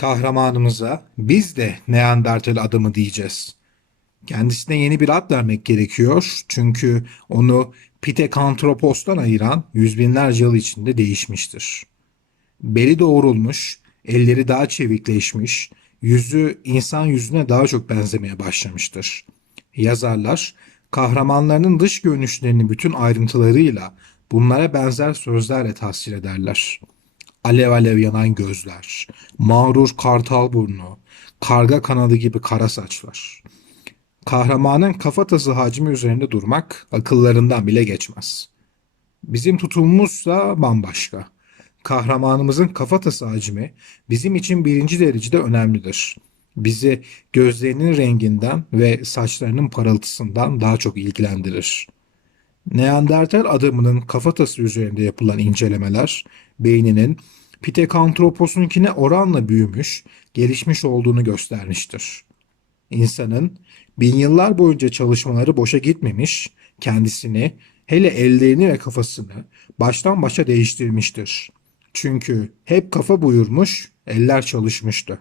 kahramanımıza biz de Neandertal adamı diyeceğiz. Kendisine yeni bir ad vermek gerekiyor çünkü onu Pithecanthropos'tan ayıran yüz binlerce yıl içinde değişmiştir. Beli doğrulmuş, elleri daha çevikleşmiş, yüzü insan yüzüne daha çok benzemeye başlamıştır. Yazarlar, kahramanlarının dış görünüşlerini bütün ayrıntılarıyla bunlara benzer sözlerle tasvir ederler. Alev alev yanan gözler, mağrur kartal burnu, karga kanadı gibi kara saçlar. Kahramanın kafatası hacmi üzerinde durmak akıllarından bile geçmez. Bizim tutumumuzsa bambaşka. Kahramanımızın kafatası hacmi bizim için birinci derecede önemlidir. Bizi gözlerinin renginden ve saçlarının parıltısından daha çok ilgilendirir. Neandertal adamının kafatası üzerinde yapılan incelemeler beyninin Pithecanthropos'unkine oranla büyümüş, gelişmiş olduğunu göstermiştir. İnsanın bin yıllar boyunca çalışmaları boşa gitmemiş, kendisini, hele ellerini ve kafasını baştan başa değiştirmiştir. Çünkü hep kafa buyurmuş, eller çalışmıştı.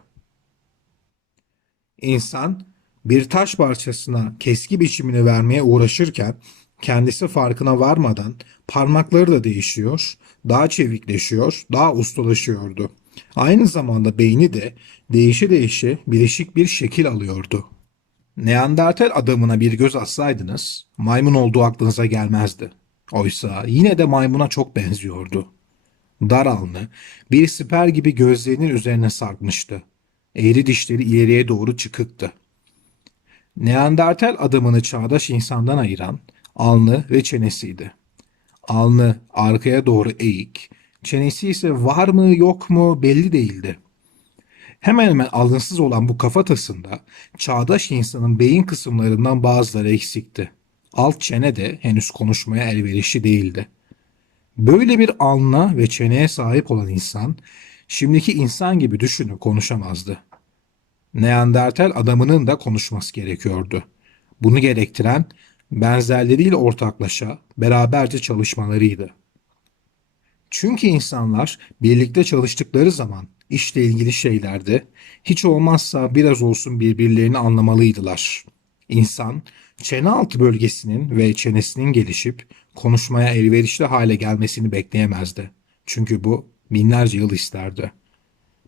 İnsan bir taş parçasına keski biçimini vermeye uğraşırken kendisi farkına varmadan parmakları da değişiyor, daha çevikleşiyor, daha ustalaşıyordu. Aynı zamanda beyni de değişe değişe bileşik bir şekil alıyordu. Neandertal adamına bir göz atsaydınız maymun olduğu aklınıza gelmezdi. Oysa yine de maymuna çok benziyordu. Dar alnı, bir siper gibi gözlerinin üzerine sarkmıştı. Eğri dişleri ileriye doğru çıkıktı. Neandertal adamını çağdaş insandan ayıran alnı ve çenesiydi. Alnı arkaya doğru eğik, çenesi ise var mı yok mu belli değildi. Hemen hemen alınsız olan bu kafatasında çağdaş insanın beyin kısımlarından bazıları eksikti. Alt çene de henüz konuşmaya elverişli değildi. Böyle bir alnına ve çeneye sahip olan insan şimdiki insan gibi düşünüp konuşamazdı. Neandertal adamının da konuşması gerekiyordu. Bunu gerektiren benzerleriyle ortaklaşa beraberce çalışmalarıydı. Çünkü insanlar birlikte çalıştıkları zaman işle ilgili şeylerde hiç olmazsa biraz olsun birbirlerini anlamalıydılar. İnsan çene altı bölgesinin ve çenesinin gelişip konuşmaya elverişli hale gelmesini bekleyemezdi. Çünkü bu binlerce yıl isterdi.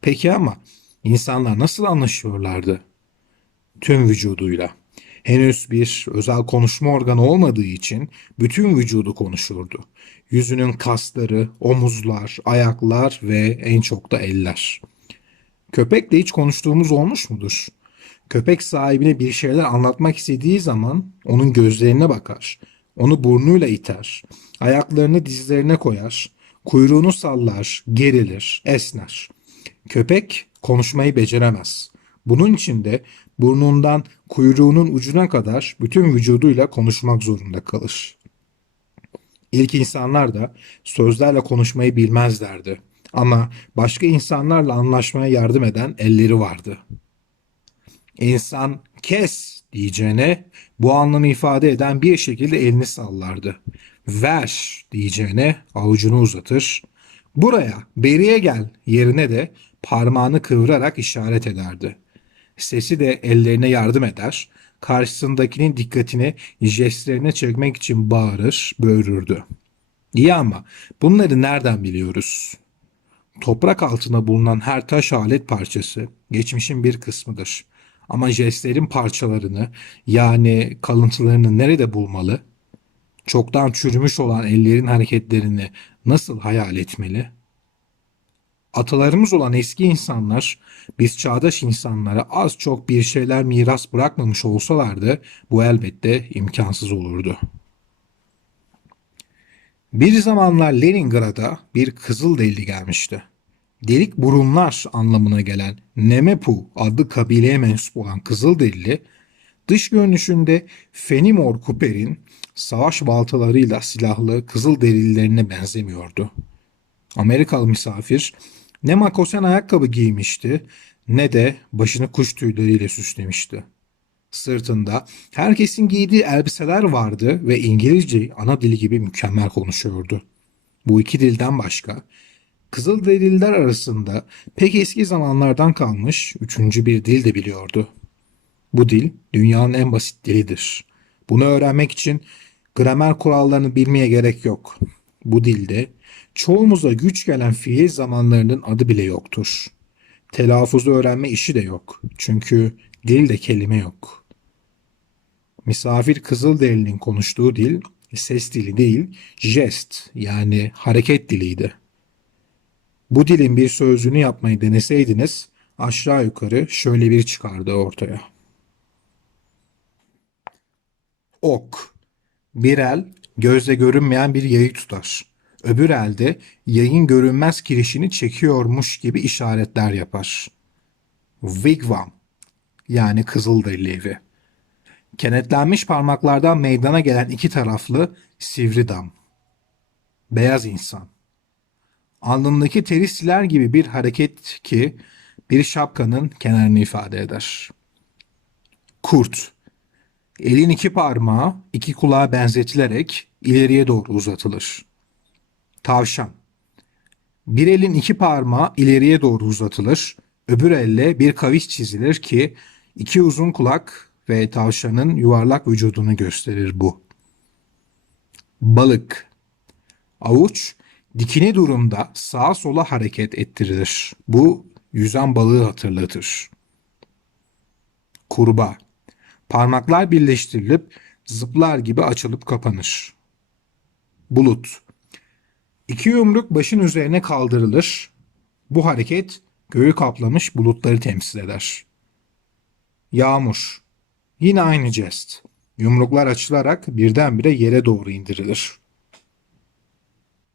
Peki ama insanlar nasıl anlaşıyorlardı? Tüm vücuduyla. Henüz bir özel konuşma organı olmadığı için bütün vücudu konuşurdu. Yüzünün kasları, omuzlar, ayaklar ve en çok da eller. Köpekle hiç konuştuğumuz olmuş mudur? Köpek sahibine bir şeyler anlatmak istediği zaman onun gözlerine bakar. Onu burnuyla iter. Ayaklarını dizlerine koyar. Kuyruğunu sallar, gerilir, esner. Köpek konuşmayı beceremez. Bunun için de burnundan kuyruğunun ucuna kadar bütün vücuduyla konuşmak zorunda kalır. İlk insanlar da sözlerle konuşmayı bilmezlerdi. Ama başka insanlarla anlaşmaya yardım eden elleri vardı. İnsan kes diyeceğine bu anlamı ifade eden bir şekilde elini sallardı. Ver diyeceğine avucunu uzatır. Buraya, beriye gel yerine de parmağını kıvırarak işaret ederdi. Sesi de ellerine yardım eder. Karşısındakinin dikkatini jestlerine çekmek için bağırır, böğürürdü. İyi ama bunları nereden biliyoruz? Toprak altında bulunan her taş alet parçası geçmişin bir kısmıdır. Ama jestlerin parçalarını yani kalıntılarını nerede bulmalı? Çoktan çürümüş olan ellerin hareketlerini nasıl hayal etmeli? Atalarımız olan eski insanlar biz çağdaş insanlara az çok bir şeyler miras bırakmamış olsalardı bu elbette imkansız olurdu. Bir zamanlar Leningrad'a bir kızıl deli gelmişti. Delik burunlar anlamına gelen Nemepu adlı kabileye mensup olan Kızılderili, dış görünüşünde Fenimore Cooper'in savaş baltalarıyla silahlı Kızılderililerine benzemiyordu. Amerikalı misafir ne makosen ayakkabı giymişti ne de başını kuş tüyleriyle süslemişti. Sırtında herkesin giydiği elbiseler vardı ve İngilizce ana dili gibi mükemmel konuşuyordu. Bu iki dilden başka Kızılderililer arasında pek eski zamanlardan kalmış üçüncü bir dil de biliyordu. Bu dil dünyanın en basit dilidir. Bunu öğrenmek için gramer kurallarını bilmeye gerek yok. Bu dilde çoğumuza güç gelen fiil zamanlarının adı bile yoktur. Telaffuzu öğrenme işi de yok. Çünkü dilde kelime yok. Misafir Kızılderili'nin konuştuğu dil ses dili değil, jest yani hareket diliydi. Bu dilin bir sözlüğünü yapmayı deneseydiniz aşağı yukarı şöyle bir çıkardı ortaya. Ok. Bir el gözle görünmeyen bir yayı tutar. Öbür elde yayın görünmez kirişini çekiyormuş gibi işaretler yapar. Wigwam yani Kızılderili evi. Kenetlenmiş parmaklardan meydana gelen iki taraflı sivri dam. Beyaz insan. Alnındaki teri siler gibi bir hareket ki bir şapkanın kenarını ifade eder. Kurt. Elin iki parmağı iki kulağa benzetilerek ileriye doğru uzatılır. Tavşan. Bir elin iki parmağı ileriye doğru uzatılır. Öbür elle bir kavis çizilir ki iki uzun kulak ve tavşanın yuvarlak vücudunu gösterir bu. Balık. Avuç dikine durumda sağa sola hareket ettirilir. Bu yüzen balığı hatırlatır. Kurbağa. Parmaklar birleştirilip zıplar gibi açılıp kapanır. Bulut. İki yumruk başın üzerine kaldırılır. Bu hareket göğü kaplamış bulutları temsil eder. Yağmur. Yine aynı jest. Yumruklar açılarak birdenbire yere doğru indirilir.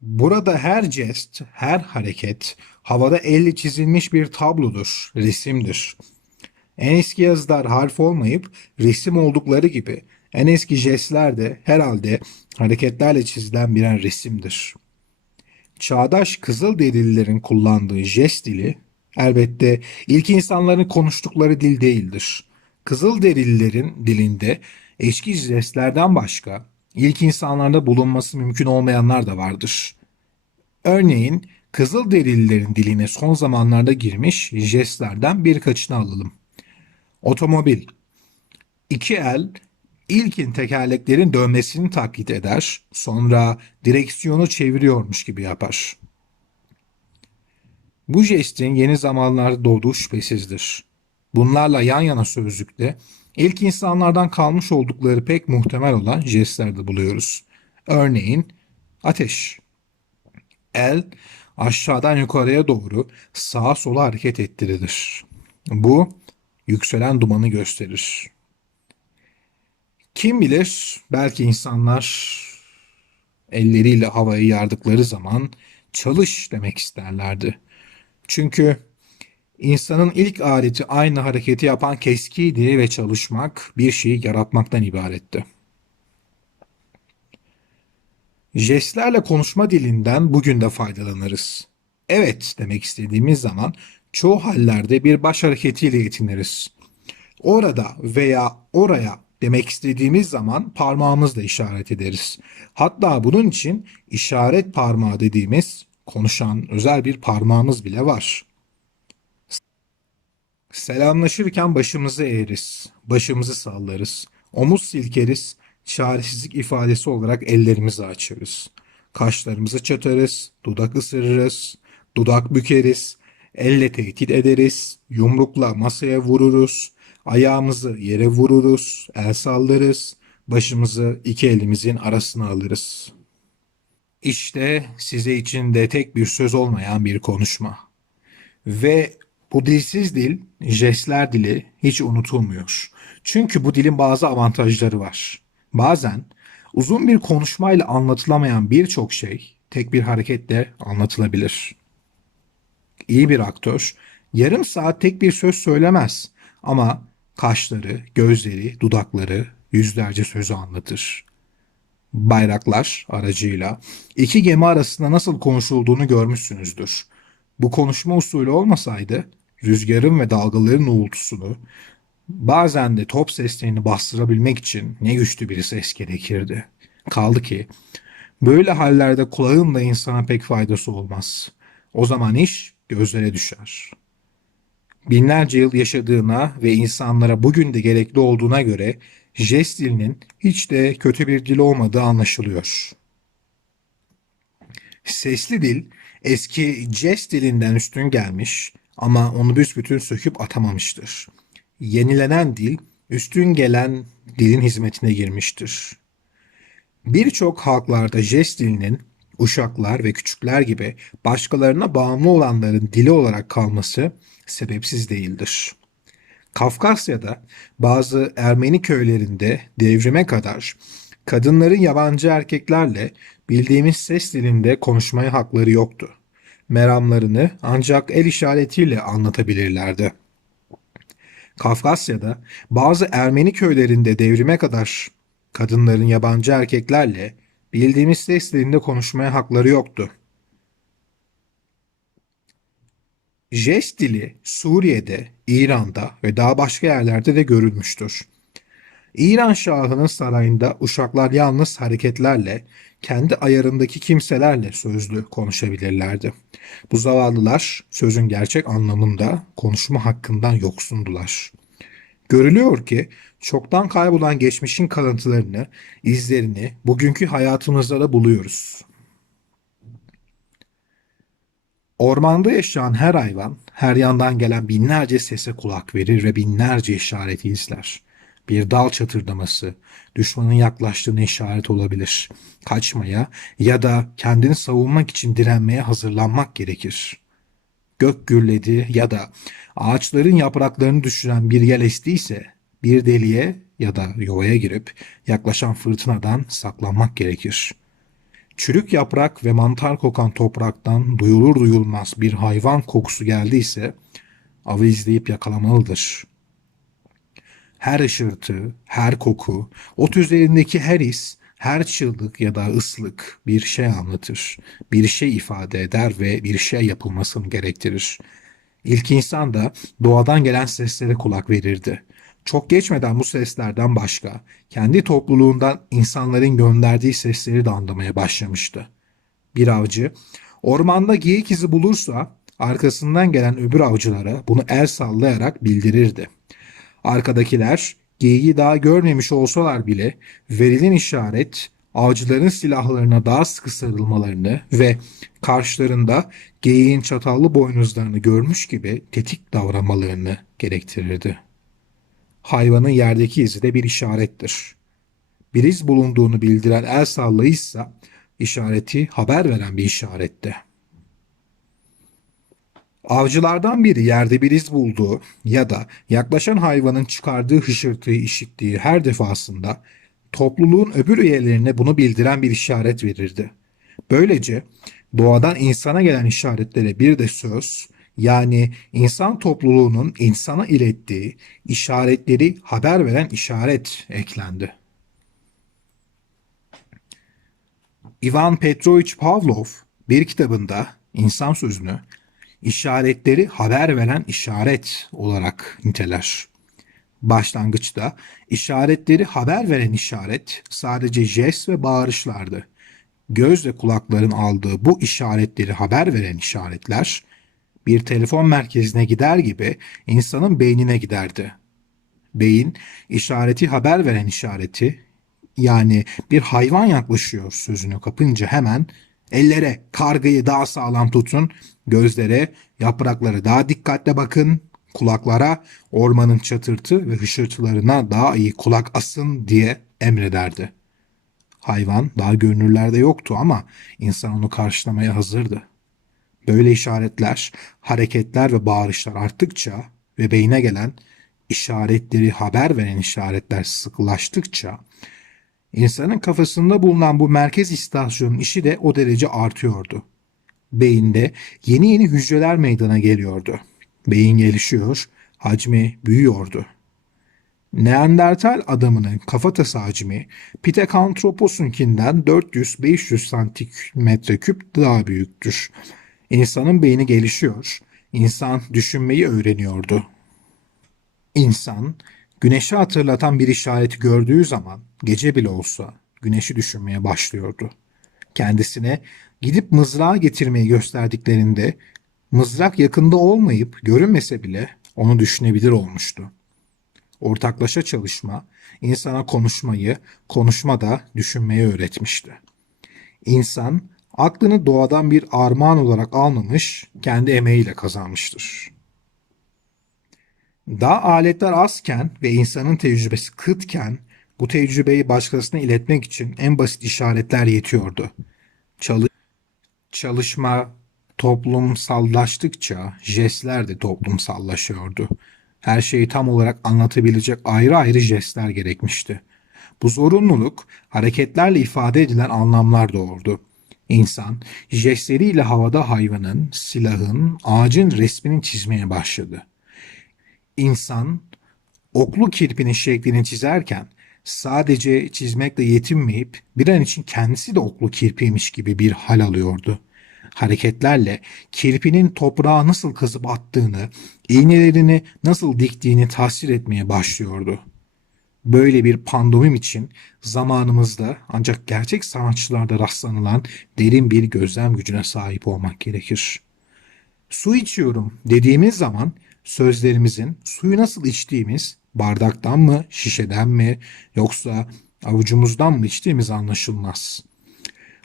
Burada her jest, her hareket havada elle çizilmiş bir tablodur, resimdir. En eski yazılar harf olmayıp resim oldukları gibi en eski jestler de herhalde hareketlerle çizilen birer resimdir. Çağdaş Kızılderililerin kullandığı jest dili elbette ilk insanların konuştukları dil değildir. Kızılderililerin dilinde eski jestlerden başka ilk insanlarda bulunması mümkün olmayanlar da vardır. Örneğin Kızılderililerin diline son zamanlarda girmiş jestlerden birkaçını alalım. Otomobil. İki el ilkin tekerleklerin dönmesini taklit eder, sonra direksiyonu çeviriyormuş gibi yapar. Bu jestin yeni zamanlarda doğduğu şüphesizdir. Bunlarla yan yana sözlükte ilk insanlardan kalmış oldukları pek muhtemel olan jestlerde buluyoruz. Örneğin ateş. El aşağıdan yukarıya doğru sağa sola hareket ettirilir. Bu yükselen dumanı gösterir. Kim bilir belki insanlar elleriyle havayı yardıkları zaman çalış demek isterlerdi. Çünkü insanın ilk aleti aynı hareketi yapan keskiydi ve çalışmak bir şeyi yaratmaktan ibaretti. Jestlerle konuşma dilinden bugün de faydalanırız. Evet demek istediğimiz zaman çoğu hallerde bir baş hareketiyle yetiniriz. Orada veya oraya demek istediğimiz zaman parmağımızla işaret ederiz. Hatta bunun için işaret parmağı dediğimiz konuşan özel bir parmağımız bile var. Selamlaşırken başımızı eğeriz, başımızı sallarız, omuz silkeriz, çaresizlik ifadesi olarak ellerimizi açarız. Kaşlarımızı çatarız, dudak ısırırız, dudak bükeriz, elle tehdit ederiz, yumrukla masaya vururuz, ayağımızı yere vururuz, el sallarız, başımızı iki elimizin arasına alırız. İşte size için de tek bir söz olmayan bir konuşma. Ve bu dilsiz dil, jestler dili hiç unutulmuyor. Çünkü bu dilin bazı avantajları var. Bazen uzun bir konuşmayla anlatılamayan birçok şey tek bir hareketle anlatılabilir. İyi bir aktör yarım saat tek bir söz söylemez ama kaşları, gözleri, dudakları yüzlerce sözü anlatır. Bayraklar aracıyla iki gemi arasında nasıl konuşulduğunu görmüşsünüzdür. Bu konuşma usulü olmasaydı rüzgarın ve dalgaların uğultusunu bazen de top seslerini bastırabilmek için ne güçlü bir ses gerekirdi. Kaldı ki böyle hallerde kulağın da insana pek faydası olmaz. O zaman iş gözlere düşer. Binlerce yıl yaşadığına ve insanlara bugün de gerekli olduğuna göre jest dilinin hiç de kötü bir dil olmadığı anlaşılıyor. Sesli dil eski jest dilinden üstün gelmiş ama onu büsbütün söküp atamamıştır. Yenilenen dil üstün gelen dilin hizmetine girmiştir. Birçok halklarda jest dilinin uşaklar ve küçükler gibi başkalarına bağımlı olanların dili olarak kalması sebepsiz değildir. Kafkasya'da bazı Ermeni köylerinde devrime kadar kadınların yabancı erkeklerle bildiğimiz ses dilinde konuşmaya hakları yoktu. Meramlarını ancak el işaretiyle anlatabilirlerdi. Kafkasya'da bazı Ermeni köylerinde devrime kadar kadınların yabancı erkeklerle bildiğimiz ses dilinde konuşmaya hakları yoktu. Jest dili Suriye'de, İran'da ve daha başka yerlerde de görülmüştür. İran Şahı'nın sarayında uşaklar yalnız hareketlerle, kendi ayarındaki kimselerle sözlü konuşabilirlerdi. Bu zavallılar sözün gerçek anlamında konuşma hakkından yoksundular. Görülüyor ki çoktan kaybolan geçmişin kalıntılarını, izlerini bugünkü hayatımızda da buluyoruz. Ormanda yaşayan her hayvan her yandan gelen binlerce sese kulak verir ve binlerce işareti izler. Bir dal çatırdaması düşmanın yaklaştığına işaret olabilir. Kaçmaya ya da kendini savunmak için direnmeye hazırlanmak gerekir. Gök gürledi ya da ağaçların yapraklarını düşüren bir yel estiyse bir deliğe ya da yuvaya girip yaklaşan fırtınadan saklanmak gerekir.'' Çürük yaprak ve mantar kokan topraktan duyulur duyulmaz bir hayvan kokusu geldiyse avı izleyip yakalamalıdır. Her ışırtı, her koku, ot üzerindeki her his, her çığlık ya da ıslık bir şey anlatır, bir şey ifade eder ve bir şey yapılmasını gerektirir. İlk insan da doğadan gelen seslere kulak verirdi. Çok geçmeden bu seslerden başka, kendi topluluğundan insanların gönderdiği sesleri de anlamaya başlamıştı. Bir avcı, ormanda geyik izi bulursa arkasından gelen öbür avcılara bunu el sallayarak bildirirdi. Arkadakiler geyiği daha görmemiş olsalar bile verilen işaret avcıların silahlarına daha sıkı sarılmalarını ve karşılarında geyiğin çatallı boynuzlarını görmüş gibi tetik davranmalarını gerektirirdi hayvanın yerdeki izi de bir işarettir. Bir iz bulunduğunu bildiren el sallayışsa işareti haber veren bir işarette. Avcılardan biri yerde bir iz bulduğu ya da yaklaşan hayvanın çıkardığı hışırtıyı işittiği her defasında topluluğun öbür üyelerine bunu bildiren bir işaret verirdi. Böylece doğadan insana gelen işaretlere bir de söz, yani insan topluluğunun insana ilettiği işaretleri haber veren işaret eklendi. Ivan Petrovich Pavlov bir kitabında insan sözünü işaretleri haber veren işaret olarak niteler. Başlangıçta işaretleri haber veren işaret sadece jest ve bağırışlardı. Göz ve kulakların aldığı bu işaretleri haber veren işaretler bir telefon merkezine gider gibi insanın beynine giderdi. Beyin işareti haber veren işareti yani bir hayvan yaklaşıyor sözünü kapınca hemen ellere kargayı daha sağlam tutun, gözlere yaprakları daha dikkatle bakın, kulaklara ormanın çatırtı ve hışırtılarına daha iyi kulak asın diye emrederdi. Hayvan daha görünürlerde yoktu ama insan onu karşılamaya hazırdı. Böyle işaretler, hareketler ve bağırışlar arttıkça ve beyine gelen işaretleri haber veren işaretler sıkılaştıkça insanın kafasında bulunan bu merkez istasyonun işi de o derece artıyordu. Beyinde yeni yeni hücreler meydana geliyordu. Beyin gelişiyor, hacmi büyüyordu. Neandertal adamının kafatası hacmi Pithecanthropos'unkinden 400-500 santimetre küp daha büyüktür. İnsanın beyni gelişiyor. İnsan düşünmeyi öğreniyordu. İnsan güneşi hatırlatan bir işareti gördüğü zaman gece bile olsa güneşi düşünmeye başlıyordu. Kendisine Gidip mızrağı getirmeyi gösterdiklerinde mızrak yakında olmayıp görünmese bile onu düşünebilir olmuştu. Ortaklaşa çalışma insana konuşmayı, konuşma da düşünmeyi öğretmişti. İnsan aklını doğadan bir armağan olarak almamış, kendi emeğiyle kazanmıştır. Daha aletler azken ve insanın tecrübesi kıtken bu tecrübeyi başkasına iletmek için en basit işaretler yetiyordu. Çalı çalışma toplumsallaştıkça jestler de toplumsallaşıyordu. Her şeyi tam olarak anlatabilecek ayrı ayrı jestler gerekmişti. Bu zorunluluk hareketlerle ifade edilen anlamlar doğurdu. İnsan jestleriyle havada hayvanın, silahın, ağacın resmini çizmeye başladı. İnsan oklu kirpinin şeklini çizerken sadece çizmekle yetinmeyip bir an için kendisi de oklu kirpiymiş gibi bir hal alıyordu. Hareketlerle kirpinin toprağa nasıl kazıp attığını, iğnelerini nasıl diktiğini tasvir etmeye başlıyordu. Böyle bir pandomim için zamanımızda ancak gerçek sanatçılarda rastlanılan derin bir gözlem gücüne sahip olmak gerekir. Su içiyorum dediğimiz zaman sözlerimizin suyu nasıl içtiğimiz bardaktan mı, şişeden mi yoksa avucumuzdan mı içtiğimiz anlaşılmaz.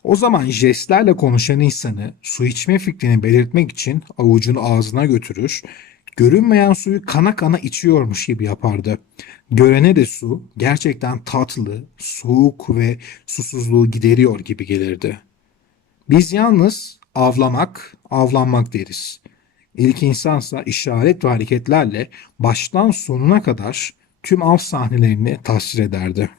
O zaman jestlerle konuşan insanı su içme fikrini belirtmek için avucunu ağzına götürür, görünmeyen suyu kana kana içiyormuş gibi yapardı. Görene de su gerçekten tatlı, soğuk ve susuzluğu gideriyor gibi gelirdi. Biz yalnız avlamak, avlanmak deriz. İlk insansa işaret ve hareketlerle baştan sonuna kadar tüm av sahnelerini tasvir ederdi.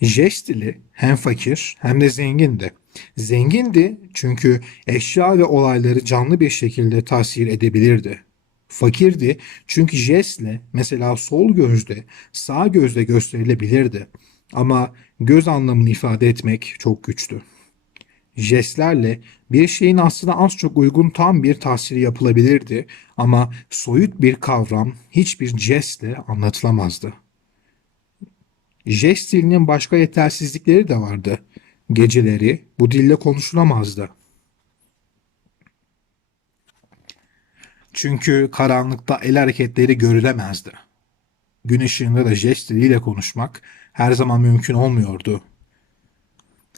Jest dili hem fakir hem de zengindi. Zengindi çünkü eşya ve olayları canlı bir şekilde tasvir edebilirdi. Fakirdi çünkü jestle mesela sol gözde sağ gözde gösterilebilirdi. Ama göz anlamını ifade etmek çok güçtü. Jestlerle bir şeyin aslında az çok uygun tam bir tasviri yapılabilirdi ama soyut bir kavram hiçbir jestle anlatılamazdı. Jest dilinin başka yetersizlikleri de vardı. Geceleri bu dille konuşulamazdı. Çünkü karanlıkta el hareketleri görülemezdi. Gün ışığında da jest diliyle konuşmak her zaman mümkün olmuyordu.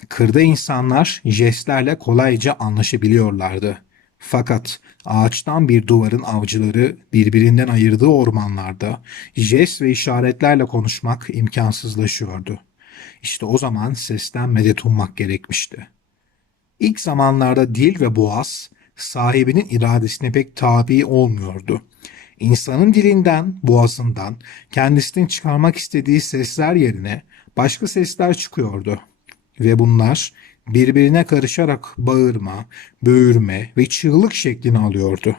Kırda insanlar jestlerle kolayca anlaşabiliyorlardı. Fakat ağaçtan bir duvarın avcıları birbirinden ayırdığı ormanlarda jest ve işaretlerle konuşmak imkansızlaşıyordu. İşte o zaman sesten medet ummak gerekmişti. İlk zamanlarda dil ve boğaz sahibinin iradesine pek tabi olmuyordu. İnsanın dilinden, boğazından kendisinin çıkarmak istediği sesler yerine başka sesler çıkıyordu. Ve bunlar birbirine karışarak bağırma, böğürme ve çığlık şeklini alıyordu.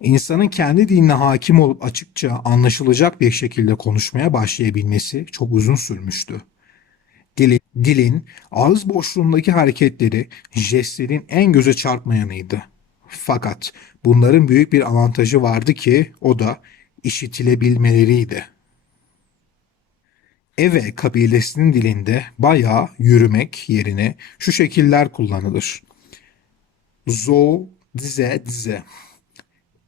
İnsanın kendi diline hakim olup açıkça anlaşılacak bir şekilde konuşmaya başlayabilmesi çok uzun sürmüştü. Dilin, ağız boşluğundaki hareketleri jestlerin en göze çarpmayanıydı. Fakat bunların büyük bir avantajı vardı ki o da işitilebilmeleriydi. Eve kabilesinin dilinde bayağı yürümek yerine şu şekiller kullanılır. Zo, dize, dize.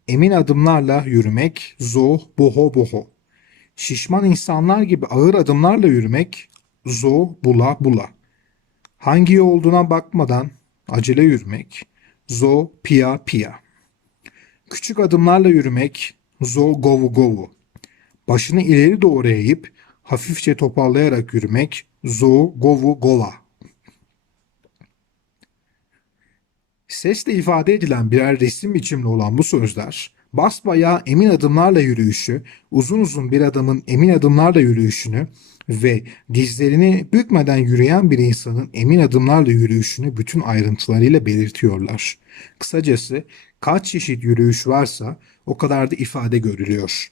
Emin adımlarla yürümek, zo, boho, boho. Şişman insanlar gibi ağır adımlarla yürümek, zo, bula, bula. Hangi olduğuna bakmadan acele yürümek, zo, pia, pia. Küçük adımlarla yürümek, zo, govu, govu. Başını ileri doğru eğip hafifçe toparlayarak yürümek, zo, govu, gova. Sesle ifade edilen birer resim biçimli olan bu sözler, basbayağı emin adımlarla yürüyüşü, uzun uzun bir adamın emin adımlarla yürüyüşünü ve dizlerini bükmeden yürüyen bir insanın emin adımlarla yürüyüşünü bütün ayrıntılarıyla belirtiyorlar. Kısacası kaç çeşit yürüyüş varsa o kadar da ifade görülüyor.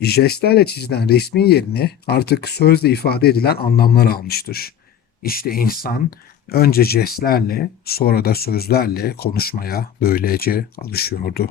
Jestlerle çizilen resmin yerini artık sözle ifade edilen anlamlar almıştır. İşte insan önce jestlerle sonra da sözlerle konuşmaya böylece alışıyordu.